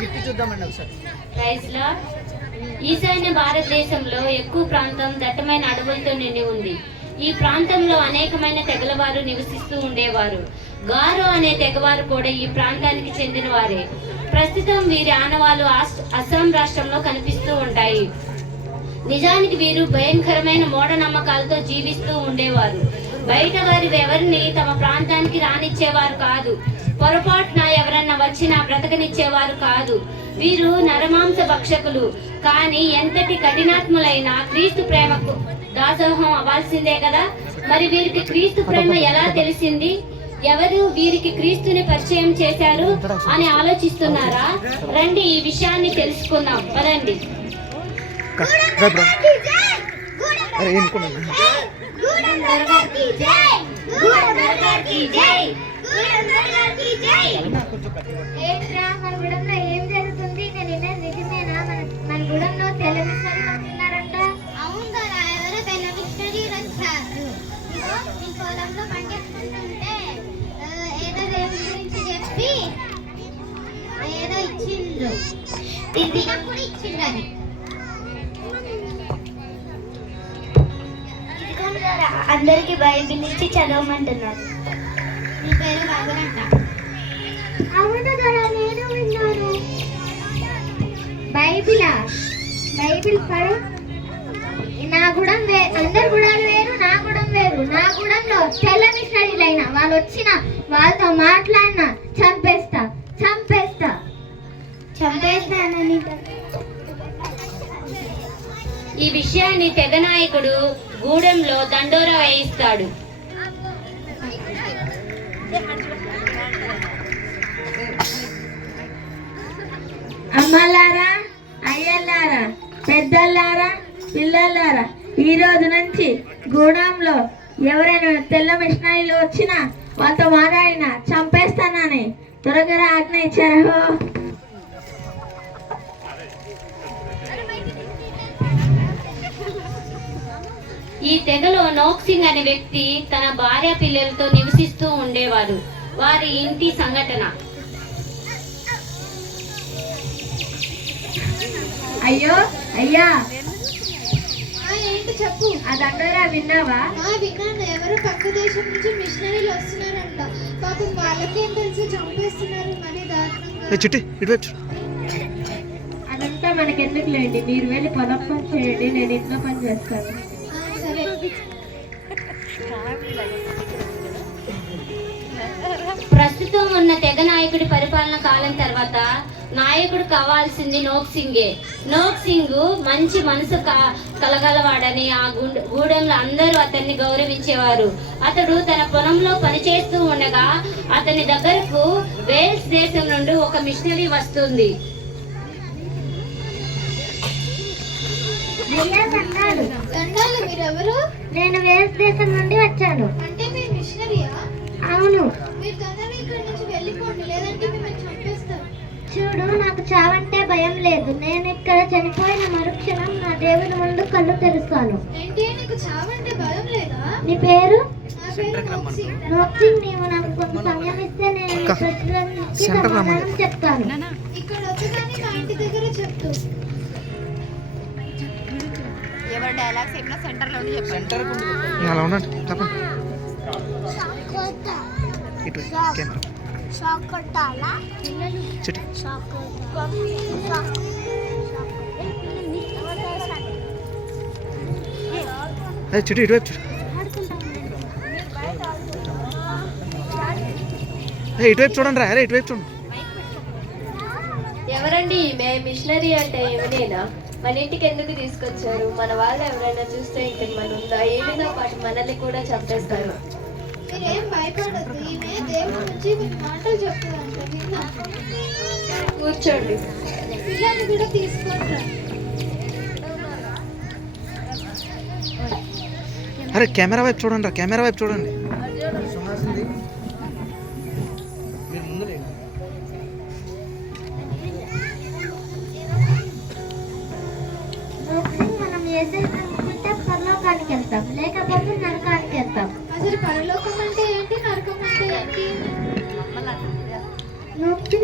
తిప్పి చూద్దామండి ఒకసారి. ఈశాన్య భారతదేశంలో ఎక్కువ ప్రాంతం దట్టమైన అడవులతో నిండి ఉంది. ఈ ప్రాంతంలో అనేకమైన తెగలవారు నివసిస్తూ ఉండేవారు. గారో అనే తెగవారు కూడా ఈ ప్రాంతానికి చెందిన వారే ప్రస్తుతం వీరి ఆనవాలు ఆస్- అస్సాం రాష్ట్రంలో కనిపిస్తూ ఉంటాయి. నిజానికి వీరు భయంకరమైన మూఢనమ్మకాలతో జీవిస్తూ ఉండేవారు. బయట వారు ఎవరిని తమ ప్రాంతానికి రానిచ్చేవారు కాదు. పొరపాటున ఎవరన్నా వచ్చినా బ్రతకనిచ్చేవారు కాదు. వీరు నరమాంస భక్షకులు. కానీ ఎంతటి కఠినాత్ములైన క్రీస్తు ప్రేమకు దాసోహం అవ్వాల్సిందే కదా? మరి వీరికి క్రీస్తు ప్రేమ ఎలా తెలిసింది? ఎవరు వీరికి క్రీస్తుని పరిచయం చేశారు అని ఆలోచిస్తున్నారా? రండి ఈ విషయాన్ని తెలుసుకుందాం. పదండి. రా ఏంట్రా మన గుడంలో ఏం జరుగుతుంది నేను విన్నది నిజమేనా మన మన గుడంలో తెల్ల మిషనరీ వస్తున్నారంట అవును కదా ఎవరో తెల్ల మిషనరీ వచ్చారు మీ పొలంలో ఏదో దేవుడి గురించి చెప్పి ఏదో ఇది కూడా అది అందరికి బైబిల్ ఇచ్చి చదవమంటున్నారు నీ పేరు బాగునంట అవును కదా నేను విన్నాను. బైబిలా? బైబిల్ పడు నా గుడం వే అందరు గుడాలు వేరు నా గుడం వేరు. నా గుడంలో తెల్ల మిషనరీలైన వాళ్ళు వచ్చిన వాళ్ళతో మాట్లాడిన చంపేస్తా చంపేస్తా. చంపేస్తానని. ఈ విషయాన్ని తెగ నాయకుడు గూడెంలో దండోరా వేయిస్తాడు. అమ్మలారా అయ్యలారా పెద్దలారా పిల్లలారా ఈ రోజు నుంచి గూడెంలో ఎవరైనా తెల్ల మిషనరీలు వచ్చినా వాళ్ళతో మాట్లాడినా చంపేస్తానని త్వరగా ఆజ్ఞ ఇచ్చారు? ఈ తెగలో నోక్ సింగ్ అనే వ్యక్తి తన భార్య పిల్లలతో నివసిస్తూ ఉండేవారు వారి ఇంటి సంఘటన. అయ్యో అయ్యా. ఏంటి చెప్పు? ఆ దండోరా విన్నావా? విన్నాను. ఎవరో పక్క దేశం నుంచి మిషనరీలు వస్తున్నారంట. పాపం వాళ్ళకేం తెలిసి? చంపేస్తున్నారు మరి దారుణంగా. చిట్టి ఇటువైపు చూడు అదంతా మనకెందుకు లేండి మీరు వెళ్ళి పొలం పని చేయండి. నేను ఇంట్లో పని చేస్తాను. ఆ, సరే. ప్రస్తుతం ఉన్న తెగ నాయకుడి పరిపాలన కాలం తర్వాత నాయకుడు కావాల్సింది నోక్ సింగే. నోక్ సింగ్ మంచి మనసు క- కలగలవాడని ఆ గుండె- గూడెంలో అందరూ అతన్ని గౌరవించేవారు. అతడు తన పొలంలో పనిచేస్తూ ఉండగా అతని దగ్గరకు వేల్స్ దేశం నుండి ఒక మిషనరీ వస్తుంది. మీరెవరు? నేను వేస్ దేశం నుండి వచ్చాను. అంటే మీరు మిషనరీయా? అవును మీరు తొందరగా ఇక్కడి నుంచి వెళ్ళిపోండి లేదంటే మిమ్మల్ని చంపేస్తారు చూడు నాకు చావంటే భయం లేదు. నేను ఇక్కడ చనిపోయిన మరుక్షణం నా దేవుని ముందు కళ్ళు తెరుస్తాను. ఏంటి? నీకు చావంటే భయం లేదా? నీ పేరు? నీవు నాకు కొంత సమయం ఇస్తే నేను సెంటర్. సమాధానం చెప్తాను. ఇక్కడ వచ్చేదాన్ని మా ఇంటి దగ్గర చెప్తూ అలా ఉండండి తప్పండి ఇటు కెమెరా. చిట్టి. ఏ చిట్టి ఇటువైపు చూడు. ఏ ఇటువైపు చూడండి రా. అరే ఇటువైపు చూడండి ఎవరండి? ఈమె మిషనరీ అంటే ఏమినేనా మన ఇంటికి ఎందుకు తీసుకొచ్చారు? మన వాళ్ళు ఎవరైనా చూస్తే ఇక్కడ మన ఉందా? ఏమైనా పాటు మనల్ని కూడా చంపేస్తారు? మీరేం భయపడద్దు ఈమె దేవుడి మాటలు కూర్చోండి. పిల్లల్ని కూడా తీసుకుంటారు అరే కెమెరా వైపు చూడండి రా కెమెరా వైపు చూడండి. మనం పరలోకానికి వెళ్తాం లేకపోతే నరకానికి వెళ్తాం. అసలు పరలోకం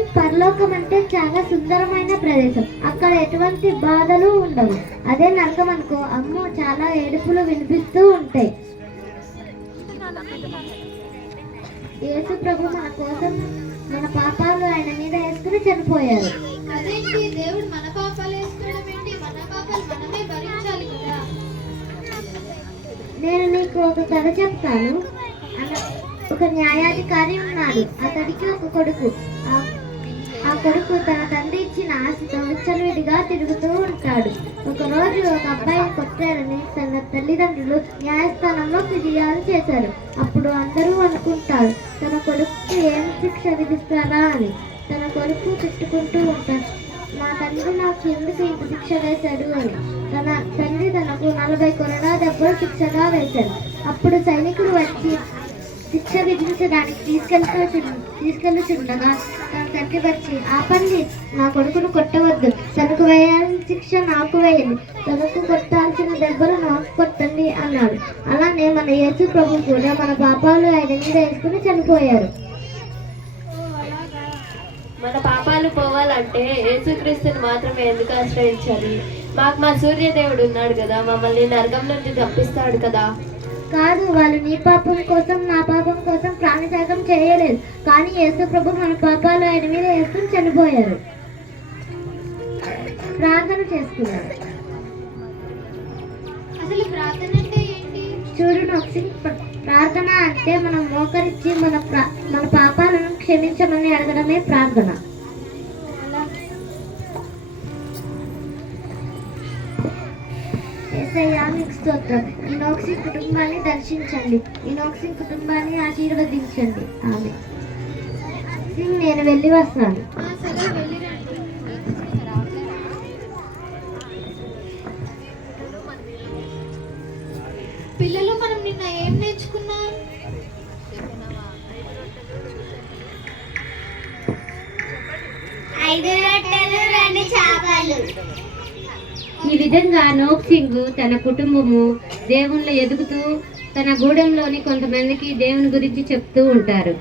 పరలోకం అంటే చాలా సుందరమైన ప్రదేశం. అక్కడ ఎటువంటి బాధలు ఉండవు. అదే నరకం అనుకో. అమ్మో చాలా ఏడుపులు వినిపిస్తూ ఉంటాయి. యేసు ప్రభు మన కోసం మన పాపాలు ఆయన మీద వేసుకుని చనిపోయారు. అదేంటి? దేవుడు మన పాపాలు వేసుకోవడం ఏంటి? మన పాపాలు మనమే భరించాలి కదా. నేను నీకు ఒక కథ చెప్తాను. ఒక న్యాయాధికారి ఉన్నాడు. అతడికి ఒక కొడుకు. ఆ- కొడుకు తన తండ్రి ఇచ్చిన ఆశతో విచ్చలవిడిగా తిరుగుతూ ఉంటాడు. ఒకరోజు ఒక అబ్బాయి కొట్టారని తన తల్లిదండ్రులు న్యాయస్థానంలో ఫిర్యాదు చేశారు. అప్పుడు అందరూ అనుకుంటారు తన కొడుకుకి ఏం శిక్ష విధిస్తారా అని. తన కొడుకు తిట్టుకుంటూ ఉంటాడు మా తండ్రి నాకు ఎందుకు ఇంత శిక్ష వేశాడు? అని. తన తండ్రి తనకు నలభై కొరడా దెబ్బలు శిక్షగా వేశారు. అప్పుడు సైనికులు వచ్చి శిక్ష విధించడానికి తీసుకెళ్తూ తీసుకెళ్తుండగా తన తండ్రి వచ్చి ఆపండి నా కొడుకును కొట్టవద్దు. తనకు వేయాల్సిన శిక్ష నాకు వేయండి. తనకు కొట్టాల్సిన దెబ్బలు నాకు కొట్టండి అన్నాడు. అలానే మన యేసు ప్రభు కూడా మన పాపాలు ఆయన మీద వేసుకుని చనిపోయారు. మన పాపాలు పోవాలంటే యేసుక్రీస్తుని మాత్రమే ఎందుకు ఆశ్రయించాలి? మాకు మా సూర్యదేవుడు ఉన్నాడు కదా మమ్మల్ని నరకం నుండి తప్పిస్తాడు కదా. కాదు వాళ్ళు నీ పాపం కోసం నా పాపం కోసం ప్రాణత్యాగం చేయలేదు. కానీ యేసు ప్రభు మన పాపాలు ఆయన మీద వేసుకుని చనిపోయారు. ప్రార్థన చేసుకున్నారు. అసలు ప్రార్థన అంటే ఏంటి? చూడు ప్రార్థన అంటే మనం మోకరించి మన ప్రా- మన పాపాలను క్షమించమని అడగడమే ప్రార్థన. ఏసయ్యా మీకు స్తోత్రం. ఇనోక్సి కుటుంబాన్ని దర్శించండి. ఇనోక్సి కుటుంబాన్ని ఆశీర్వదించండి. ఆమె నేను వెళ్ళి వస్తాను. విధంగా నోక్ సింగ్ తన కుటుంబము దేవుళ్ళు ఎదుగుతూ తన గూడెంలోని కొంతమందికి దేవుని గురించి చెప్తూ ఉంటారు.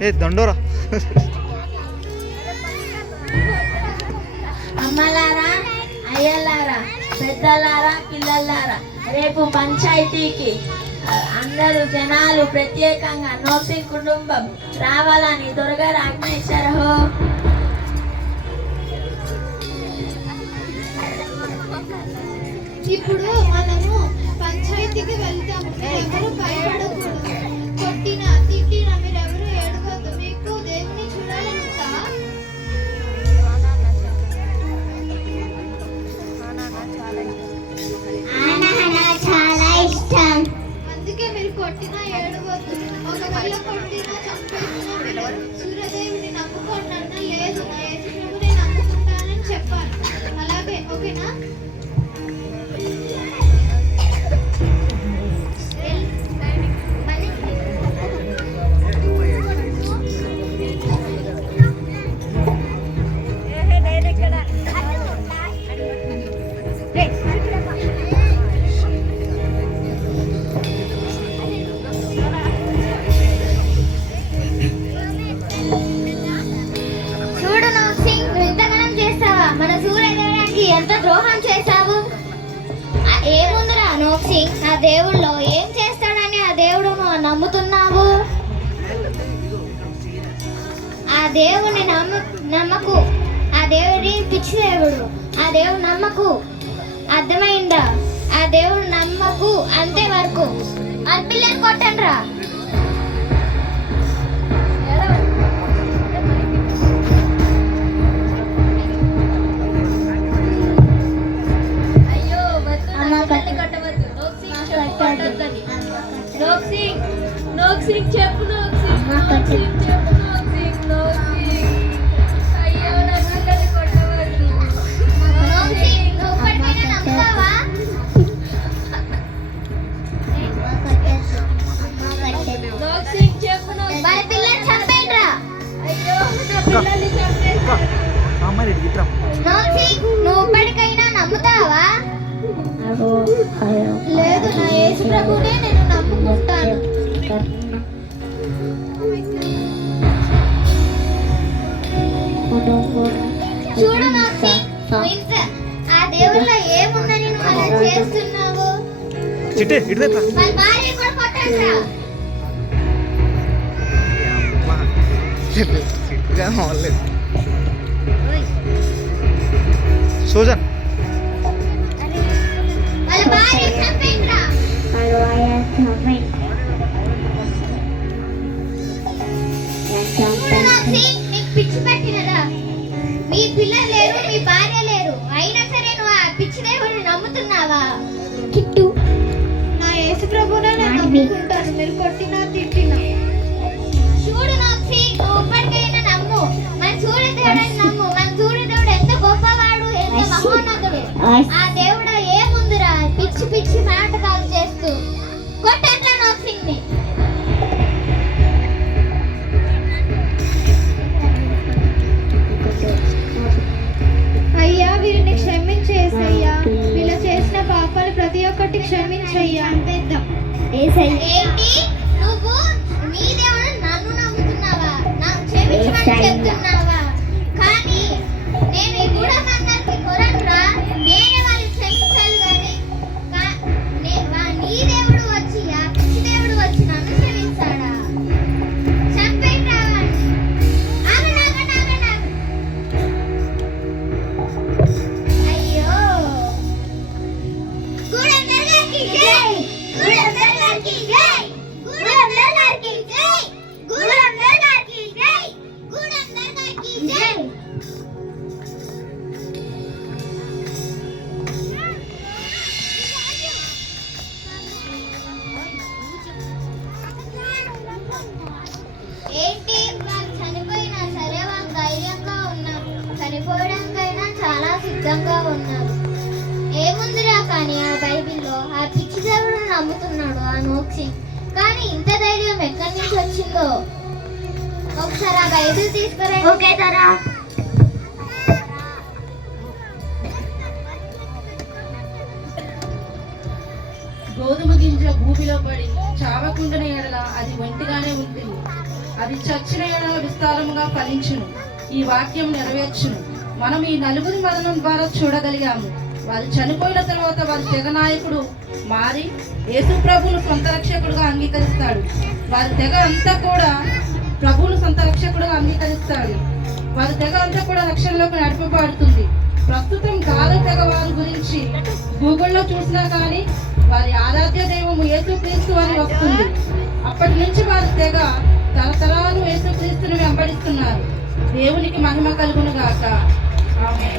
ఏ దండోరా? అమ్మలారా అయ్యలారా పెద్దలారా పిల్లలారా రేపు పంచాయతీకి అందరూ జనాలు ప్రత్యేకంగా నోసి కుటుంబం రావాలని త్వరగా ఆజ్ఞ ఇచ్చారు ఇప్పుడు మనము పంచాయతీకి వెళ్తాము. ఎవరు భయపడకూడదు. దేవుని నమ్ము నమ్మకు. ఆ దేవుడి పిచ్చి దేవుడు. ఆ దేవుడు నమ్మకు. అర్థమైందా? ఆ దేవుడు నమ్మకు అంతే వరకు. ఆ పిల్లని కొట్టండి రా అయ్యో వద్దు నా అమ్మ పిల్లల్ని కట్టు. అమ్మాయి ఇట్రా నోక్ సింగ్, నువ్వు ఇప్పటికైనా నమ్ముతావా? లేదు నా యేసు ప్రభునే నేను నమ్ముకుంటాను. చూడు నోక్ సింగ్, నువ్వు ఇంత ఆ దేవుళ్ళో ఏముందని నువ్వు అలా చేస్తున్నావు? చిట్టే ఇటు తెట్రా వాళ్ళ భార్య కూడా కొట్టండి రా సూజన్. పిచ్చి పట్టినదా మీ పిల్లలు లేరు మీ భార్య లేరు అయినా సరే నువ్వు ఆ పిచ్చి దేవుడిని నమ్ముతున్నావా కిట్టు. నా యేసు ప్రభునే నేను. నమ్ముకుంటాను. మీరు కొట్టినా తిట్టినా. ఆ దేవుడు ఏముందిరా? పిచ్చి పిచ్చి నాటకాలు చేస్తూ. కొట్టట్లా నోక్సింగ్ని అయ్యా వీరిని క్షమించేసయ్యా. వీళ్ళ చేసిన పాపాలు ప్రతి ఒక్కటి క్షమించయ్యా అంతేద్దాం ఏంటి? నువ్వు నీ దేవుడు నన్ను నమ్ముతున్నావా? నాకు క్షమించమని చెప్తున్నావా ఒకసారి ఆ బైబిల్ తీసుకురా ఓకే తరా. గోధుమ గింజ భూమిలో పడి చావకుండానే ఎడల అది ఒంటిగానే ఉంటుంది అది చచ్చిన ఎడల విస్తారముగా ఫలించును. ఈ వాక్యం నెరవేర్చును. మనం ఈ నలుగురి మరణం ద్వారా చూడగలిగాము. వారు చనిపోయిన తర్వాత వారి తెగ నాయకుడు మారి యేసు ప్రభువును సొంత రక్షకుడుగా అంగీకరిస్తాడు. వారి తెగ అంతా కూడా ప్రభువును సొంత రక్షకుడుగా అంగీకరిస్తాడు. వారి తెగ అంతా కూడా రక్షణలోకి నడపబడుతుంది. ప్రస్తుతం గాల తెగ వారి గురించి గూగుల్లో చూసినా కానీ వారి ఆరాధ్య దైవము యేసుక్రీస్తు అని వస్తుంది. అప్పటి నుంచి వారి తెగ తరతరాలు యేసుక్రీస్తుని వెంబడిస్తున్నారు. దేవునికి మహిమ కలుగును గాక ఆమె